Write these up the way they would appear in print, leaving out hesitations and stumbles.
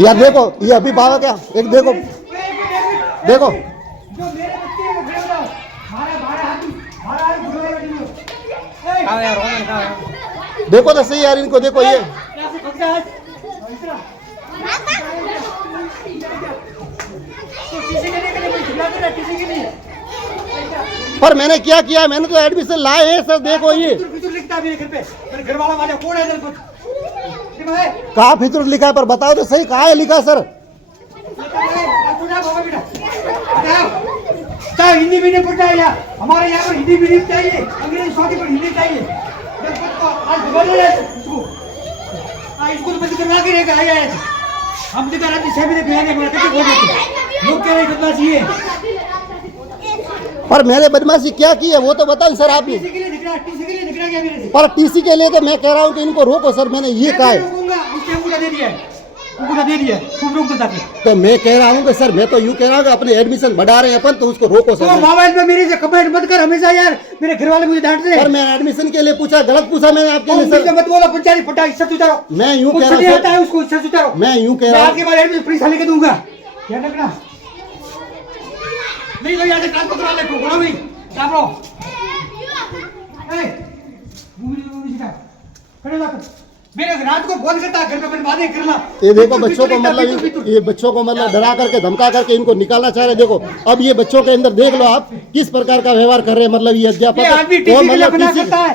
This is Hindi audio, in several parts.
यार देखो ये अभिभावक क्या एक देखो देखो देखो तो सही यार इनको देखो ये पर मैंने क्या किया मैंने तो एडमिशन लाए है सर देखो ये कहाँ फितूर लिखा है पर बताओ तो सही कहाँ है लिखा सर हिंदी मीडियम पढ़ता है हमारे यहाँ पर हिंदी मीडियम चाहिए अंग्रेजी शौकी पर हिंदी चाहिए स्कूल में करवा के रहेगा आया है हम तो राज्य सेवा में खिलाने लोग कह रहे बदमाशी है पर मैंने बदमाशी क्या की है वो तो बताओ सर आपने टीसी के लिए दिख रहा क्या मेरे से पर टीसी के लिए तो मैं कह रहा हूँ कि इनको रोको सर मैंने ये कहा है दे दिया तुम रोक दो ताकि तो मैं कह रहा हूँ कि सर मैं तो यूँ कह रहा हूँ कि अपने एडमिशन बढ़ा रहे हैं अपन तो उसको रोको तो सर मोबाइल पे मेरे से कमेंट मत कर हमेशा यार मेरे घर वाले मुझे डांटते हैं सर मैं एडमिशन के लिए पूछा गलत पूछा मैंने आपके लिए मुझसे सर मत बोलो पंचायत फटा इज्जत उतारो मैं यूँ कुछ कह नहीं रहा आता है हूँ उसको इज्जत उतारो मैं यूँ कह मैं रहा आपके बाद एडमिशन पैसा लेके दूंगा ध्यान रखना नहीं तो यहाँ से काम पकड़ा ले बोलो भी काम लो खड़े हो मेरे रात को फोन करता घर पे अपन बातें करना ये देखो बच्चों को मतलब ये बच्चों को मतलब डरा करके धमका करके इनको निकालना चाह रहे देखो अब ये बच्चों के अंदर देख लो आप किस प्रकार का व्यवहार कर रहे हैं मतलब ये अध्यापक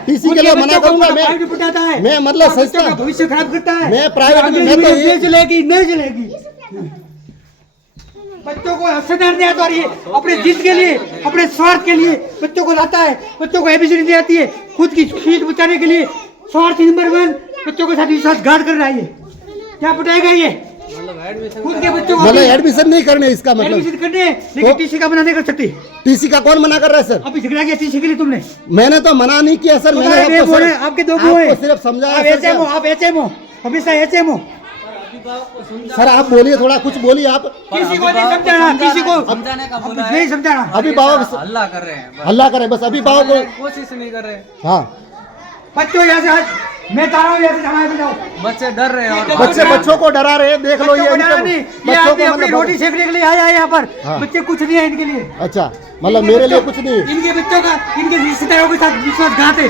टीसी के लिए मना करूंगा मैं मतलब संस्था भविष्य खराब करता है मैं प्राइवेट में मैं तो नहीं चलेगी नहीं चलेगी बच्चों को हफ्तेदार नहीं आता है अपने जिद के लिए अपने स्वार्थ के लिए बच्चों को लाता है बच्चों को एबीसीडी नहीं आती है खुद की फीस बचाने के लिए स्वार्थ नंबर 1 बच्चों के साथ विश्वासघात कर रहा है क्या पटाएगा ये खुद के बच्चों को मतलब एडमिशन नहीं करने इसका मतलब एडमिशन करने लेकिन टीसी का मना नहीं कर सकती टीसी का कौन मना कर रहा है सर अभी झगड़ा किया टीसी के लिए तुमने मैंने तो मना नहीं किया सर मैंने आपके दो मुंह हैं सिर्फ समझाया आप एचएमओ हमेशा एचएमओ सर आप बोलिए थोड़ा कुछ बोलिए आप किसी को नहीं समझाना किसी को समझाने का बोला नहीं समझाना अभिभावक हल्ला कर रहे हैं हल्ला करे बस अभिभावक कोशिश नहीं कर रहे हाँ बच्चों यहाँ से मैं चाह रहा हूँ यहाँ से जाना है बताओ बच्चे डर रहे हैं और बच्चों को डरा रहे हैं देख लो ये बच्चों को अपनी रोटी सेकने के लिए आया है यहाँ पर हाँ। बच्चे कुछ नहीं है इनके लिए अच्छा मतलब मेरे लिए कुछ नहीं इनके बच्चों का इनके रिश्तेदारों के साथ विश्वासघात है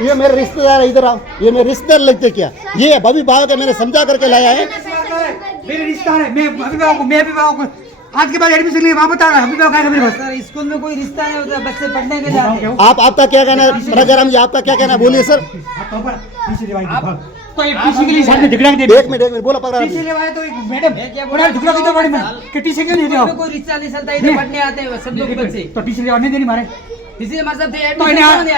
ये मेरे रिश्तेदार है इधर आओ ये मेरे रिश्तेदार लगते क्या ये अभिभावक है मैंने समझा करके लाया है मेरे रिश्तेदार है मैं अभिभावक हूँ आज के बाद एडमिशन लिए वहाँ बता रहा अभिभावक आएगा मेरे पास सर स्कूल में कोई रिश्ता नहीं होता बच्चे पढ़ने के लिए आते हैं आप आपका क्या कहना है राजाराम जी आपका क्या कहना है बोलिए सर तो एक टीसी के लिए साथ में झगड़ा के दे एक मिनट बोला पकड़ा टीसी ले आए तो एक मैडम बोला झगड़ा की तो बड़ी में कि टीसी क्यों नहीं दे रहे कोई रिश्ता नहीं चलता इधर पढ़ने आते हैं सब लोग बच्चे तो टीसी ले आने देनी मारे इसी मतलब थे तो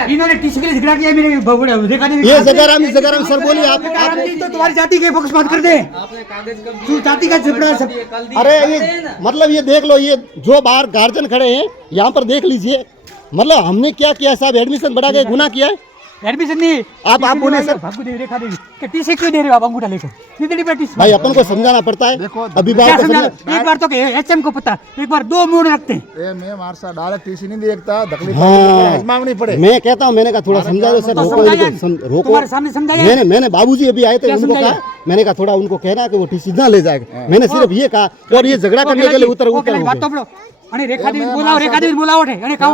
इन्होंने टीसी के लिए झगड़ा किया मेरे बबुड़े देखा नहीं ये जगाराम सर बोलिए आप तो तुम्हारी जाति के फोकस बात कर दे आपने कागज कब तू जाति का झगड़ा सब कल अरे ये मतलब ये देख लो ये जो बाहर गार्जियन खड़े हैं यहाँ पर देख लीजिए मतलब हमने क्या किया साहब एडमिशन बढ़ा के गुनाह किया है एडमिशन नहीं आप बोले सर भागू दे रेखा देवी कि टीसी क्यों दे रहे हो आप अंगूठा लेकर नहीं देनी प्रैक्टिस भाई अपन को समझाना पड़ता है अभिभावक को समझा एक बार तो एचएम को पता एक बार दो मोड़ रखते हैं मैं मारसा डायरेक्ट टीसी नहीं देखता तकलीफ हाँ मांगनी पड़े मैं कहता हूँ मैंने कहा थोड़ा समझा दो सर रोको तुम्हारे सामने समझाया मैंने बाबूजी अभी आए थे उनको कहा मैंने कहा थोड़ा उनको कहना कि वो टीसी ना ले जाएगा मैंने सिर्फ ये कहा और ये झगड़ा करने के लिए उतर અને રેખાદેવી બોલાવો છે અને કાઉ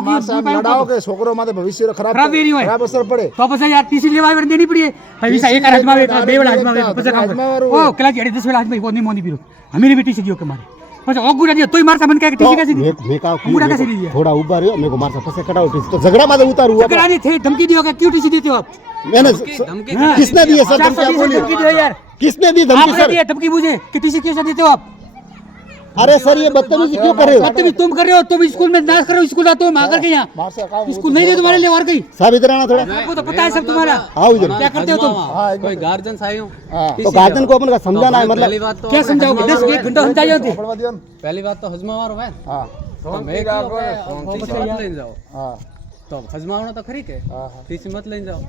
લડાઓ કે છોકરો માટે ભવિષ્ય ખરાબ ખરાબ અસર પડે તો પછી યાર ટીસી લેવા આવે દેની પડી પૈસા એક હાથમાં આવે બે વેળા હાથમાં આવે પછી કામ ઓ કલા જેડી 10 વેળા હાથમાં બોની મોની પીરો હમીને भी टीसी दियो के मारे પછી ઓગુડા दियो तोय मारता मन कहे टीसी कैसे दी मैं कहा अंगूठा कैसे दी थोड़ा ऊपर रहो मेरे को मारता फंसे कटाओ टीसी तो झगड़ा में उतारू झगड़ा नहीं थे धमकी दियो कि क्यों टीसी देते हो आप मैंने किसने दी है सर धमकी आप बोलिए धमकी दियो यार किसने दी धमकी सर धमकी मुझे कि टीसी कैसे देते हो आप अरे सर ये बदतमीजी क्यों कर रहे हो बदतमीजी तुम कर रहे हो तुम स्कूल में नाश कर रहे हो स्कूल आते हो आकर के यहाँ स्कूल नहीं दे तुम्हारे लिए और कहीं साहब इधर आना थोड़ा आपको तो पता है सब तुम्हारा आओ इधर क्या करते हो तुम कोई गार्जियन आए हो तो गार्जियन को अपन का समझाना है पहली मतलब बात तो क्या समझाओगे 10 एक घंटा समझाइए होते पहली बात तो हजमावार है हाँ तो मैं टीसी मत ले जाओ हाँ तो हजमावना तो खरी के टीसी मत ले जाओ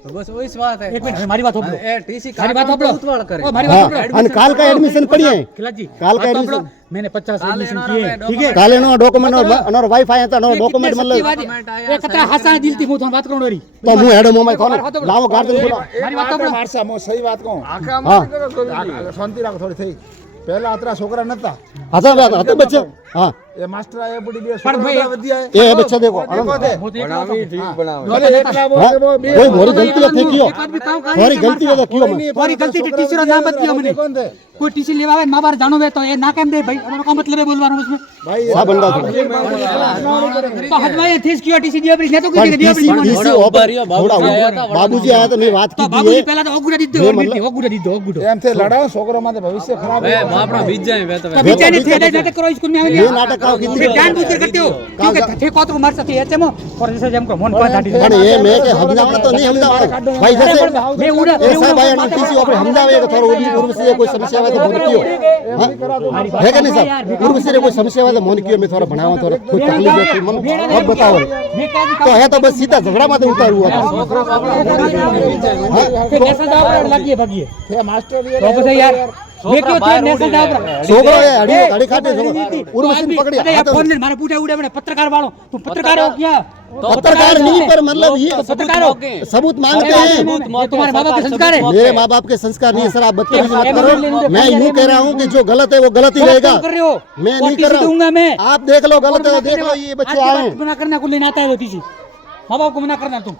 तो बस वही बात है एक मिनट हमारी बात हो ए टीसी हमारी बात हो उतवाड़ करे हमारी बात हो हाँ काल का एडमिशन पढ़िए खिलाजी जी काल का एडमिशन मैंने 50 एडमिशन किए ठीक है काले नो डॉक्यूमेंट और वाईफाई है तो डॉक्यूमेंट मतलब एक कतरा हसा दिल थी मुझे बात करूं री तो मुंह हेडो मोबाइल फोन लाओ गार्जियन बोला हमारी बात तो मारसा मैं सही बात कहूं हां शांति रखो थोड़ी थी पहला अतरा छोकरा नता आता बच्चे हाँ ये मास्टर आए बड़ी बे पर भाई ये बच्चा देखो कोई मोरी गलती थे क्यों मोरी गलती थे क्यों તમારી ગલતી છે ટીચરો નામ બત દિયો મને કોઈ ટીસી લેવા આવે મા બાર જાણો વે તો એ ના કેમ દે ભાઈ અમારો કા मतलब है बोलવાનો उसमें भाई सा बंदा तो हजमाए थीस क्यों टीसी दियो अपनी ने तो किसी दियो अपनी बाबूजी आया तो मैं बात तो की बाबूजी पहला तो ओगुड़ा दीदो ओगुड़ा दीदो एम थे लड़ाओ छोकरो माथे भविष्य खराब वे बापड़ा बीज जाए वे तो तो बीजा ने थे नाटक करो स्कूल में ये नाटक का कितनी जान बूझ कर करते हो क्योंकि थे को तो मार सकती है एचएमओ और जैसे हमको मन को दाटी अरे ये मैं के हमजावड़ा तो नहीं हमजावड़ा भाई जैसे मैं उड़ा ऐसा भाई टीसी ऊपर हमजावे तो थोड़ा पूर्व से कोई समस्या है तो फोन कियो है कि नहीं साहब पूर्व से कोई समस्या है तो फोन कियो मैं थोड़ा बनावा थोड़ा कोई तकलीफ है मन अब बताओ तो है तो बस सीधा झगड़ा में उतार हुआ कैसा जाओ लगी भागी थे मास्टर ये तो बस यार मैं क्यों थे नेशनल जाओ छोकरो है अड़ी काटे पूर्व से पकड़ी अरे फोन ने मारे पूछा उड़े मैंने पत्रकार वालों तुम पत्रकार हो क्या पत्रकार नहीं पर मतलब ये पत्रकार हो सबूत मांगते हैं तुम्हारे माँ बाप के संस्कार है मेरे माँ बाप के संस्कार नहीं है सर आप बदतमीजी मत करो मैं यूं कह रहा हूँ कि जो गलत है वो गलत ही रहेगा कर रहे हो मैं नहीं कर रहा दूंगा मैं हूँ आप देख लो गलत है तो देख लो ये बच्चे आए हैं मना करना को लेना आता है वो टीसी माँ बाप को मना करना तुम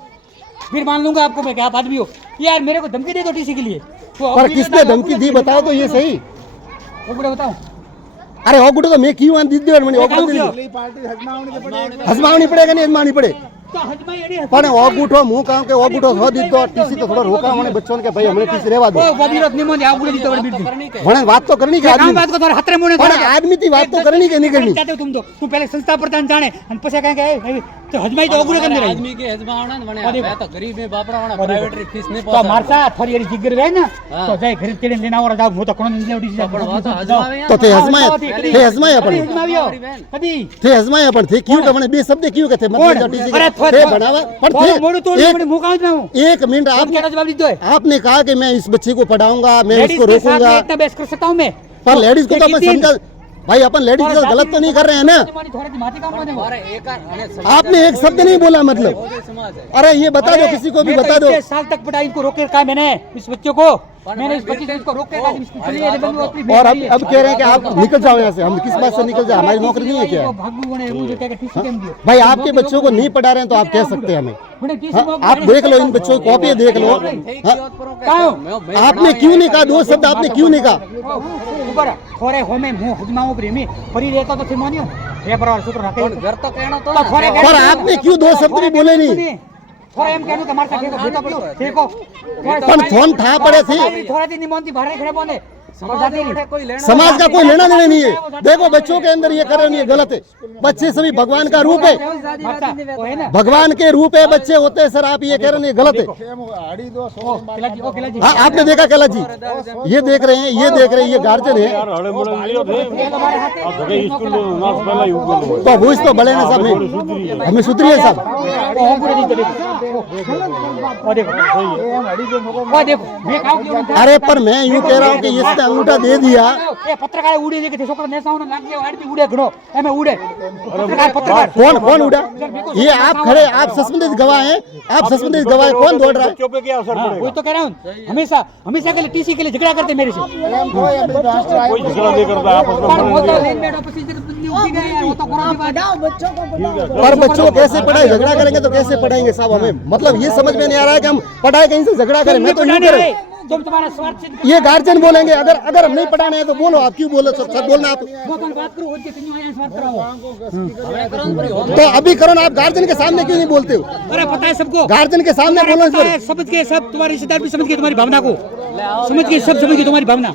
फिर मान लूंगा आपको मैं कि आप आदमी हो यार मेरे को धमकी दे दो टीसी के लिए पर किसने धमकी दी बताओ तो ये सही वो बुढ़ा बताओ अरे ओगुटो तो मैं क्यों दीदी और मैंने ओगुटो पार्टी हजमावणी के पड़े हजमावनी पड़ेगा नहीं हजमावनी पड़े तो हजमाई अड़ी પણ ઓગુઠો હું કહું કે ઓગુઠો હો દીધો ટીસી તો થોડો રોકા મને બચ્ચોं કે ભાઈ हमने टीसी રહેવા દો ओ वजीरत निमो ने आगुड़े दी तो बड़ी बीती મને વાત તો કરनी કે काम आदमी बात को तुम्हारे हाथ में मुने પણ आदमी थी बात तो करनी के नहीं करनी चाहते हो तुम तो पहले संस्था प्रधान जाने और પછી कहेंगे तो हजमाई तो आगुड़े करने रही आदमी के हजमावड़ा ने बने वे तो गरीब है बापड़ा वाला प्राइवेट री फीस नहीं तो पहुंचा मारसा थोड़ी एरी जिगर रहे ना तो जाए घर तेरे लेना और जाओ वो तो कोण नहीं उठी जा પણ વા તો હજમાવે તો તે હજમાયા પણ हजमावियो कदी તે હજમાયા પણ તે ક્યું કે મને બે શબ્દ ક્યું કે તે मतलब टीसी अरे તે बनावा પણ थोड़ा मोड़ू तो एक- मैं मुंह काट ना हूं एक मिनट आप आप क्या जवाब दीदो है आपने कहा कि मैं इस बच्चे को पढ़ाऊंगा मैं लेडीज इसको के साथ रोकूंगा में इतना बहस कर सकता हूं मैं पर लेडीज को तो अपन लेकिन- समझा भाई अपन लेडीज के साथ गलत तो नहीं कर रहे हैं ना थोड़ी माटी काम करने अरे एक अने आपने एक शब्द नहीं बोला मतलब समाज है अरे ये बता दो किसी को भी बता दो 6 साल तक पढ़ाई इनको रोके रखा मैंने इस बच्चों को मैंने इस बच्चे को रोके रखा इसको चलिए ये बंद अपनी और अब कह रहे हैं कि आप निकल जाओ यहाँ से हम किस बात से निकल जाए हमारी नौकरी नहीं है क्या भागू बने वो जो कहेगा टीसी केम दियो भाई आपके बच्चों को नहीं पढ़ा रहे हैं तो आप कह सकते हैं हमें बड़े टीसी हाँ, आप देख लो इन बच्चों की कॉपी देख लो हाँ, आपने क्यों नहीं कहा दो शब्द आपने क्यों नहीं कहा ऊपर थोड़े होमे मुंह हजमाओ प्रेमी परी रहता तो थे मानियो रे बराबर सूत्र रखे घर तो कहना तो तो थोड़े पर आपने क्यों दो शब्द भी बोले नहीं थोड़ा एम कहनो તમાર સાથે ભેટો કર્યો देखो પણ ફોન થા પડે છે थोड़ा दिन निमंती भरे खड़े बोले समझाते नहीं कोई लेना समाज का कोई लेना देना नहीं है देखो बच्चों के अंदर ये कर रहे हैं ये गलत है बच्चे सभी भगवान का रूप है वो है ना भगवान के रूप है बच्चे होते हैं सर आप ये कह रहे हैं ये गलत है आड़ी दो सौ किलाजी ओ किलाजी हाँ आपने देखा कैला जी ये देख रहे हैं ये देख रहे हैं ये गार्जियन है तो भूज तो बड़े ना साहब हमें सुधरिए साहब ओ पूरे दिन देखो ओ देखो ओ देखो मैं खाओ क्यों अरे पर मैं यूं कह रहा हूँ कि इसने अंगूठा दे दिया ए पत्रकार उड़ी देखे थे छोकरा नेसा होने लाग गया आड़ती उड़े घणो एमे उड़े पत्रकार कौन कौन उड़ा ये आप खड़े आप संबंधित गवाह हैं आप संबंधित गवाह हैं कौन दौड़ रहा है वही तो कह रहा हूं हमेशा हमेशा के लिए टीसी के लिए झगड़ा करते मेरे से कोई झगड़ा नहीं करता आपस पर वो तो लेन बैठो पसी से बंदी उठी गए यार वो तो कोरोना के बाद बच्चों को पर बच्चों को कैसे पढ़ाई झगड़ा करेंगे तो कैसे पढ़ाएंगे साहब हमें मतलब ये समझ में नहीं आ रहा है कि हम पढ़ाई कहीं से झगड़ा करें मैं तो नहीं कर रहा तुम तुम्हारा स्वार्थ से ये गार्जियन बोलेंगे अगर हम नहीं पढ़ाने हैं तो बोलो आप क्यों बोलो सब बोलना आप वो तो बात करो होती है आया स्वार्थ कराओ तो अभी करो ना आप गार्जियन के सामने क्यों नहीं बोलते हो अरे पता है सबको गार्जियन के सामने बोलना पता है, समझ के सब तुम्हारे रिश्तेदार भी समझ गए तुम्हारी भावना को समझ के सब समझ गए तुम्हारी भावना